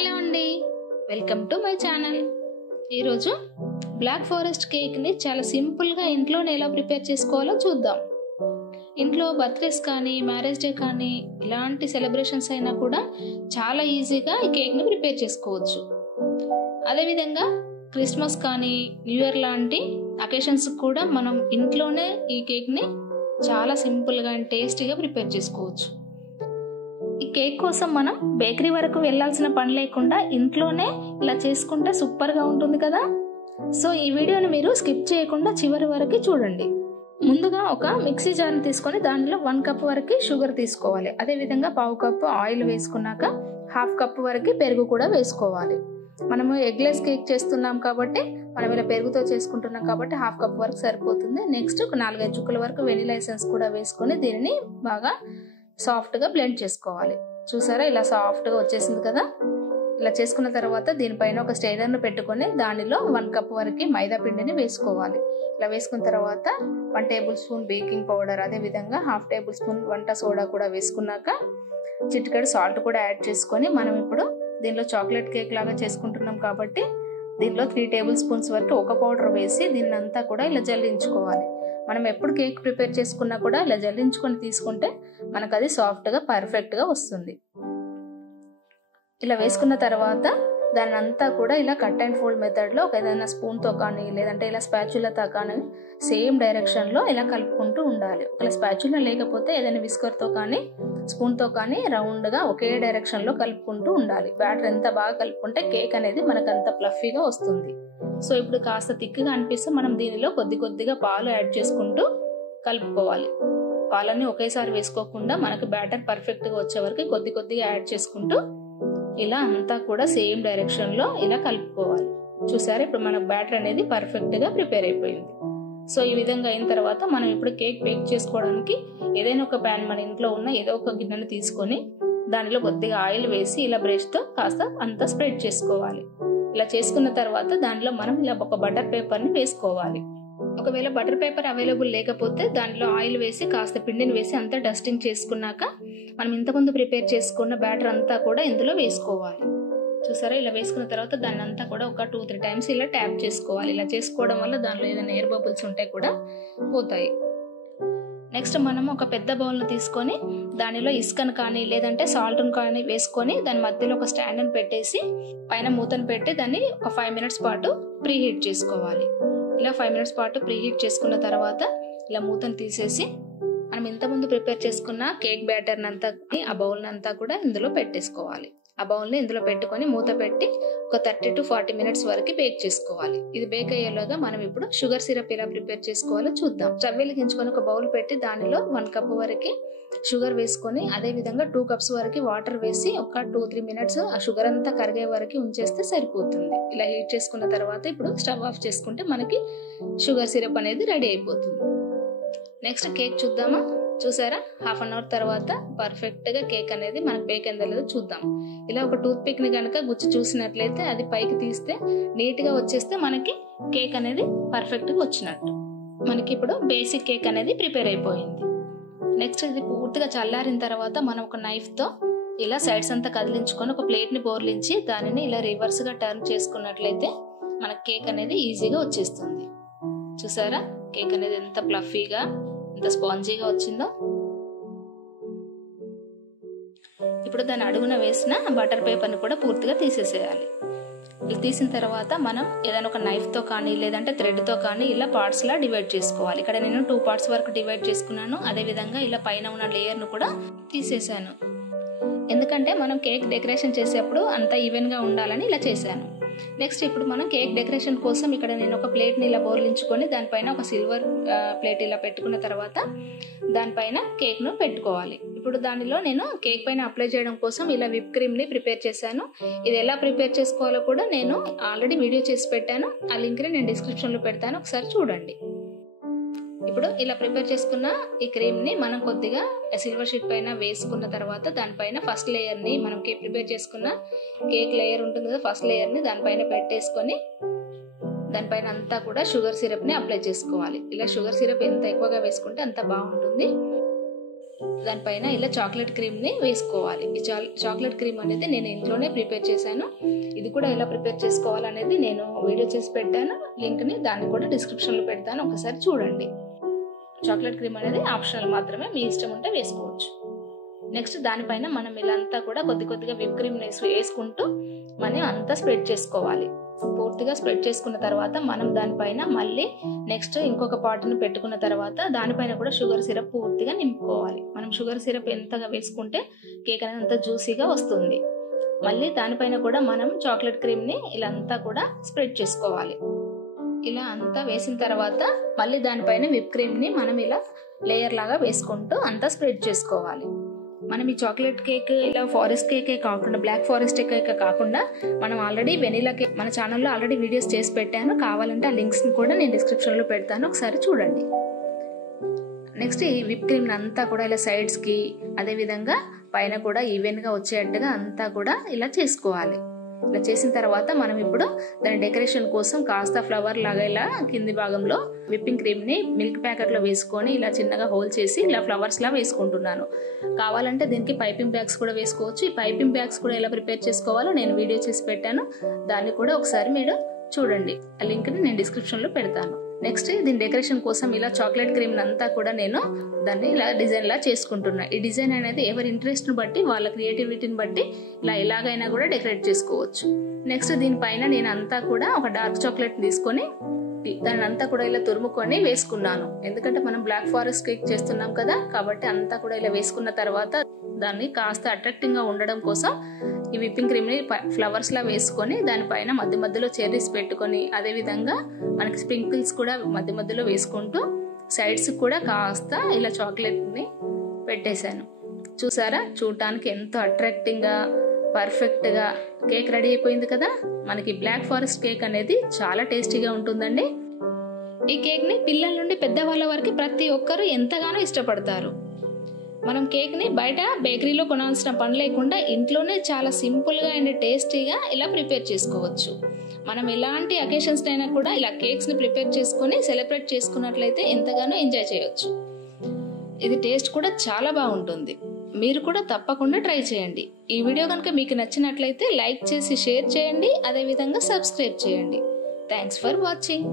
Hello అండి, welcome to my channel. ఈరోజు black forest కేక్ని చాలా సింపుల్గా ఇంట్లోనే ఎలా ప్రిపేర్ చేసుకోవాలో చూద్దాం. ఇంట్లో బర్త్డేస్ కానీ మ్యారేజ్ డే కానీ ఇలాంటి సెలబ్రేషన్స్ అయినా కూడా చాలా ఈజీగా ఈ కేక్ని ప్రిపేర్ చేసుకోవచ్చు. అదేవిధంగా క్రిస్మస్ కానీ న్యూ ఇయర్ లాంటి అకేషన్స్ కూడా మనం ఇంట్లోనే ఈ కేక్ని చాలా సింపుల్గా అండ్ టేస్టీగా ప్రిపేర్ చేసుకోవచ్చు. ఈ కేక్ కోసం మనం బేకరీ వరకు వెళ్ళాల్సిన పని లేకుండా ఇంట్లోనే ఇలా చేసుకుంటే సూపర్గా ఉంటుంది కదా. సో ఈ వీడియోని మీరు స్కిప్ చేయకుండా చివరి వరకు చూడండి. ముందుగా ఒక మిక్సీ జార్ని తీసుకొని దానిలో 1 కప్ వరకు షుగర్ తీసుకోవాలి. అదేవిధంగా 1/2 కప్పు ఆయిల్ వేసుకున్నాక 1/2 కప్ వరకు పెరుగు కూడా వేసుకోవాలి. మనము ఎగ్లెస్ కేక్ చేస్తున్నాం కాబట్టి మనం ఇలా పెరుగుతో చేసుకుంటున్నాం కాబట్టి 1/2 కప్ వరకు సరిపోతుంది. నెక్స్ట్ ఒక 4-5 చుక్కల వరకు వెనిలా ఎసెన్స్ కూడా వేసుకొని దీనిని బాగా సాఫ్ట్గా బ్లెండ్ చేసుకోవాలి. చూసారా, ఇలా సాఫ్ట్గా వచ్చేసింది కదా. ఇలా చేసుకున్న తర్వాత దీనిపైన ఒక స్టైనర్ను పెట్టుకొని దానిలో 1 కప్ వరకు మైదా పిండిని వేసుకోవాలి. ఇలా వేసుకున్న తర్వాత 1 టేబుల్ స్పూన్ బేకింగ్ పౌడర్, అదేవిధంగా 1/2 టేబుల్ స్పూన్ వంట సోడా కూడా వేసుకున్నాక చిటికెడు సాల్ట్ కూడా యాడ్ చేసుకొని మనం ఇప్పుడు దీనిలో చాక్లెట్ కేక్ లాగా చేసుకుంటున్నాం కాబట్టి దీనిలో 3 టేబుల్ స్పూన్స్ వరకు ఒక పౌడర్ వేసి దీన్ని అంతా కూడా ఇలా జల్లించుకోవాలి. మనం ఎప్పుడు కేక్ ప్రిపేర్ చేసుకున్నా కూడా ఇలా జల్లించుకొని తీసుకుంటే మనకు అది సాఫ్ట్గా పర్ఫెక్ట్గా వస్తుంది. ఇలా వేసుకున్న తర్వాత దాన్ని అంతా కూడా ఇలా కట్ అండ్ ఫోల్డ్ మెథడ్లో ఏదైనా స్పూన్తో కానీ లేదంటే ఇలా స్పాచులాతో కానీ సేమ్ డైరెక్షన్లో ఇలా కలుపుకుంటూ ఉండాలి. ఒకవేళ స్పాచులా లేకపోతే ఏదైనా విస్కర్తో కానీ స్పూన్తో కానీ రౌండ్గా ఒకే డైరెక్షన్లో కలుపుకుంటూ ఉండాలి. బ్యాటర్ ఎంత బాగా కలుపుకుంటే కేక్ అనేది మనకు అంత ఫ్లఫీగా వస్తుంది. సో ఇప్పుడు కాస్త థిక్గా అనిపిస్తే మనం దీనిలో కొద్దిగా పాలు యాడ్ చేసుకుంటూ కలుపుకోవాలి. పాలన్నీ ఒకేసారి వేసుకోకుండా మనకు బ్యాటర్ పర్ఫెక్ట్గా వచ్చే వరకు కొద్దిగా యాడ్ చేసుకుంటూ ఇలా అంతా కూడా సేమ్ డైరెక్షన్లో ఇలా కలుపుకోవాలి. చూసారా, ఇప్పుడు మన బ్యాటర్ అనేది పర్ఫెక్ట్గా ప్రిపేర్ అయిపోయింది. సో ఈ విధంగా అయిన తర్వాత మనం ఇప్పుడు కేక్ బేక్ చేసుకోవడానికి ఏదైనా ఒక ప్యాన్ మన ఇంట్లో ఉన్న ఏదో ఒక గిన్నెను తీసుకొని దానిలో కొద్దిగా ఆయిల్ వేసి ఇలా బ్రష్తో కాస్త అంతా స్ప్రెడ్ చేసుకోవాలి. ఇలా చేసుకున్న తర్వాత దానిలో మనం ఇలా ఒక బటర్ పేపర్ని వేసుకోవాలి. ఒకవేళ బటర్ పేపర్ అవైలబుల్ లేకపోతే దానిలో ఆయిల్ వేసి కాస్త పిండిని వేసి అంతా డస్టింగ్ చేసుకున్నాక మనం ఇంతకుముందు ప్రిపేర్ చేసుకున్న బ్యాటర్ అంతా కూడా ఇందులో వేసుకోవాలి. చూసారా, ఇలా వేసుకున్న తర్వాత దాన్ని అంతా కూడా ఒక 2-3 టైమ్స్ ఇలా ట్యాప్ చేసుకోవాలి. ఇలా చేసుకోవడం వల్ల దానిలో ఏదైనా ఎయిర్ బబుల్స్ ఉంటే కూడా పోతాయి. నెక్స్ట్ మనం ఒక పెద్ద బౌల్ను తీసుకొని దానిలో ఇసుకను కానీ లేదంటే సాల్ట్ను కానీ వేసుకొని దాని మధ్యలో ఒక స్టాండ్ని పెట్టేసి పైన మూతను పెట్టి దాన్ని ఒక 5 మినిట్స్ పాటు ప్రీహీట్ చేసుకోవాలి. ఇలా 5 మినిట్స్ పాటు ప్రీహీట్ చేసుకున్న తర్వాత ఇలా మూతను తీసేసి మనం ఇంతకుముందు ప్రిపేర్ చేసుకున్న కేక్ బ్యాటర్ని అంతా ఆ బౌల్ని అంతా కూడా ఇందులో పెట్టేసుకోవాలి. ఆ బౌల్ని ఇందులో పెట్టుకొని మూత పెట్టి ఒక 30 to 40 మినిట్స్ వరకు బేక్ చేసుకోవాలి. ఇది బేక్ అయ్యేలాగా మనం ఇప్పుడు షుగర్ సిరప్ ఎలా ప్రిపేర్ చేసుకోవాలో చూద్దాం. స్టవ్ వెలిగించుకొని ఒక బౌల్ పెట్టి దానిలో 1 కప్ వరకు షుగర్ వేసుకొని అదేవిధంగా 2 కప్స్ వరకు వాటర్ వేసి ఒక 2-3 మినిట్స్ ఆ షుగర్ అంతా కరిగే వరకు ఉంచేస్తే సరిపోతుంది. ఇలా హీట్ చేసుకున్న తర్వాత ఇప్పుడు స్టవ్ ఆఫ్ చేసుకుంటే మనకి షుగర్ సిరప్ అనేది రెడీ అయిపోతుంది. నెక్స్ట్ కేక్ చూద్దామా. చూసారా, 1/2 అవర్ తర్వాత పర్ఫెక్ట్గా కేక్ అనేది మనకు బేక్ అయిందో లేదో చూద్దాం. ఇలా ఒక టూత్ పిక్ని కనుక గుచ్చి చూసినట్లయితే అది పైకి తీస్తే నీట్గా వచ్చేస్తే మనకి కేక్ అనేది పర్ఫెక్ట్గా వచ్చినట్టు. మనకి ఇప్పుడు బేసిక్ కేక్ అనేది ప్రిపేర్ అయిపోయింది. నెక్స్ట్ ఇది పూర్తిగా చల్లారిన తర్వాత మనం ఒక నైఫ్తో ఇలా సైడ్స్ అంతా కదిలించుకొని ఒక ప్లేట్ని బోర్లించి దానిని ఇలా రివర్స్గా టర్న్ చేసుకున్నట్లయితే మనకి కేక్ అనేది ఈజీగా వచ్చేస్తుంది. చూసారా, కేక్ అనేది ఎంత ఫ్లఫీగా ఎంత స్పాంజీగా వచ్చిందో. ఇప్పుడు దాని అడుగున వేసిన బటర్ పేపర్ని కూడా పూర్తిగా తీసేసేయాలి. ఇలా తీసిన తర్వాత మనం ఏదైనా ఒక నైఫ్తో కానీ లేదంటే థ్రెడ్తో కానీ ఇలా పార్ట్స్లా డివైడ్ చేసుకోవాలి. ఇక్కడ నేను 2 పార్ట్స్ వరకు డివైడ్ చేసుకున్నాను. అదేవిధంగా ఇలా పైన ఉన్న లేయర్ను కూడా తీసేసాను. ఎందుకంటే మనం కేక్ డెకరేషన్ చేసేప్పుడు అంతా ఈవెన్గా ఉండాలని ఇలా చేశాను. నెక్స్ట్ ఇప్పుడు మనం కేక్ డెకరేషన్ కోసం ఇక్కడ నేను ఒక ప్లేట్ని ఇలా బోర్లించుకొని దానిపైన ఒక సిల్వర్ ప్లేట్ ఇలా పెట్టుకున్న తర్వాత దానిపైన కేక్ను పెట్టుకోవాలి. ఇప్పుడు దానిలో నేను కేక్ పైన అప్లై చేయడం కోసం ఇలా విప్ క్రీమ్ని ప్రిపేర్ చేశాను. ఇది ఎలా ప్రిపేర్ చేసుకోవాలో కూడా నేను ఆల్రెడీ వీడియో చేసి పెట్టాను. ఆ లింక్ని నేను డిస్క్రిప్షన్లో పెడతాను, ఒకసారి చూడండి. ఇప్పుడు ఇలా ప్రిపేర్ చేసుకున్న ఈ క్రీమ్ని మనం కొద్దిగా సిల్వర్ షీట్ పైన వేసుకున్న తర్వాత దానిపైన ఫస్ట్ లేయర్ని మనం ప్రిపేర్ చేసుకున్న కేక్ లేయర్ ఉంటుంది కదా, ఫస్ట్ లేయర్ని దానిపైన పెట్టేసుకొని దానిపైన అంతా కూడా షుగర్ సిరప్ని అప్లై చేసుకోవాలి. ఇలా షుగర్ సిరప్ ఎంత ఎక్కువగా వేసుకుంటే అంత బాగుంటుంది. దానిపైన ఇలా చాక్లెట్ క్రీమ్ని వేసుకోవాలి. ఈ చాక్లెట్ క్రీమ్ అనేది నేను ఇంట్లోనే ప్రిపేర్ చేశాను. ఇది కూడా ఎలా ప్రిపేర్ చేసుకోవాలనేది నేను వీడియో చేసి పెట్టాను. లింక్ని దాన్ని కూడా డిస్క్రిప్షన్లో పెడతాను, ఒకసారి చూడండి. చాక్లెట్ క్రీమ్ అనేది ఆప్షనల్ మాత్రమే, మీ ఇష్టం ఉంటే వేసుకోవచ్చు. నెక్స్ట్ దానిపైన మనం ఇలా అంతా కూడా కొద్ది కొద్దిగా విప్ క్రీమ్ వేసుకుంటూ మనం అంతా స్ప్రెడ్ చేసుకోవాలి. పూర్తిగా స్ప్రెడ్ చేసుకున్న తర్వాత మనం దానిపైన మళ్ళీ నెక్స్ట్ ఇంకొక పాట్ని పెట్టుకున్న తర్వాత దానిపైన కూడా షుగర్ సిరప్ పూర్తిగా నింపుకోవాలి. మనం షుగర్ సిరప్ ఎంతగా వేసుకుంటే కేక్ అనేది అంత జ్యూసీగా వస్తుంది. మళ్ళీ దానిపైన కూడా మనం చాక్లెట్ క్రీమ్ని ఇలా అంతా కూడా స్ప్రెడ్ చేసుకోవాలి. ఇలా అంతా వేసిన తర్వాత మళ్ళీ దానిపైన విప్ క్రీమ్ని మనం ఇలా లేయర్ లాగా వేసుకుంటూ అంతా స్ప్రెడ్ చేసుకోవాలి. మనం ఈ చాక్లెట్ కేక్ ఇలా ఫారెస్ట్ కేకే కాకుండా బ్లాక్ ఫారెస్ట్ కేక్ కాకుండా మనం ఆల్రెడీ వెనిలా కేక్ మన ఛానల్లో ఆల్రెడీ వీడియోస్ చేసి పెట్టాను. కావాలంటే ఆ లింక్స్ని కూడా నేను డిస్క్రిప్షన్లో పెడతాను, ఒకసారి చూడండి. నెక్స్ట్ ఈ విప్ క్రీమ్ అంతా కూడా ఇలా సైడ్స్కి అదేవిధంగా పైన కూడా ఈవెన్గా వచ్చేటట్టుగా అంతా కూడా ఇలా చేసుకోవాలి. ఇలా చేసిన తర్వాత మనం ఇప్పుడు దాని డెకరేషన్ కోసం కాస్త ఫ్లవర్ లాగా ఇలా కింది భాగంలో విప్పింగ్ క్రీమ్ని మిల్క్ ప్యాకెట్లో వేసుకొని ఇలా చిన్నగా హోల్ చేసి ఇలా ఫ్లవర్స్ లా వేసుకుంటున్నాను. కావాలంటే దీనికి పైపింగ్ బ్యాగ్స్ కూడా వేసుకోవచ్చు. ఈ పైపింగ్ బ్యాగ్స్ కూడా ఎలా ప్రిపేర్ చేసుకోవాలో నేను వీడియో చేసి పెట్టాను, దాన్ని కూడా ఒకసారి మీరు చూడండి. ఆ లింక్ని నేను డిస్క్రిప్షన్లో పెడతాను. నెక్స్ట్ దీని డెకరేషన్ కోసం ఇలా చాక్లెట్ క్రీమ్ అంతా కూడా నేను దాన్ని ఇలా డిజైన్ లా చేసుకుంటున్నా. ఈ డిజైన్ అనేది ఎవరి ఇంట్రెస్ట్ని బట్టి వాళ్ళ క్రియేటివిటీని బట్టి ఇలా ఎలాగైనా కూడా డెకరేట్ చేసుకోవచ్చు. నెక్స్ట్ దీనిపైన నేను అంతా కూడా ఒక డార్క్ చాక్లెట్ తీసుకొని దాన్ని అంతా కూడా ఇలా తురుముకొని వేసుకున్నాను. ఎందుకంటే మనం బ్లాక్ ఫారెస్ట్ కేక్ చేస్తున్నాం కదా, కాబట్టి అంతా కూడా ఇలా వేసుకున్న తర్వాత దాన్ని కాస్త అట్రాక్టింగ్ గా ఉండడం కోసం ఈ విప్పింగ్ క్రీమ్ ని ఫ్లవర్స్ లా వేసుకొని దానిపైన మధ్య మధ్యలో చెర్రీస్ పెట్టుకొని అదే విధంగా మనకి స్ప్రింకిల్స్ కూడా మధ్య మధ్యలో వేసుకుంటూ సైడ్స్ కూడా కాస్త ఇలా చాక్లెట్ ని పెట్టేశాను. చూసారా, చూడటానికి ఎంతో అట్రాక్టింగ్ గా పర్ఫెక్ట్ గా కేక్ రెడీ అయిపోయింది కదా. మనకి బ్లాక్ ఫారెస్ట్ కేక్ అనేది చాలా టేస్టీగా ఉంటుందండి. ఈ కేక్ ని పిల్లల నుండి పెద్దవాళ్ళ వరకు ప్రతి ఒక్కరు ఎంతగానో ఇష్టపడతారు. మనం కేక్ని బయట బేకరీలో కొనాల్సిన పని లేకుండా ఇంట్లోనే చాలా సింపుల్గా అండ్ టేస్టీగా ఇలా ప్రిపేర్ చేసుకోవచ్చు. మనం ఎలాంటి అకేషన్స్ అయినా కూడా ఇలా కేక్స్ని ప్రిపేర్ చేసుకొని సెలబ్రేట్ చేసుకున్నట్లయితే ఎంతగానో ఎంజాయ్ చేయొచ్చు. ఇది టేస్ట్ కూడా చాలా బాగుంటుంది. మీరు కూడా తప్పకుండా ట్రై చేయండి. ఈ వీడియో కనుక మీకు నచ్చినట్లయితే లైక్ చేసి షేర్ చేయండి, అదేవిధంగా సబ్స్క్రైబ్ చేయండి. Thanks for watching.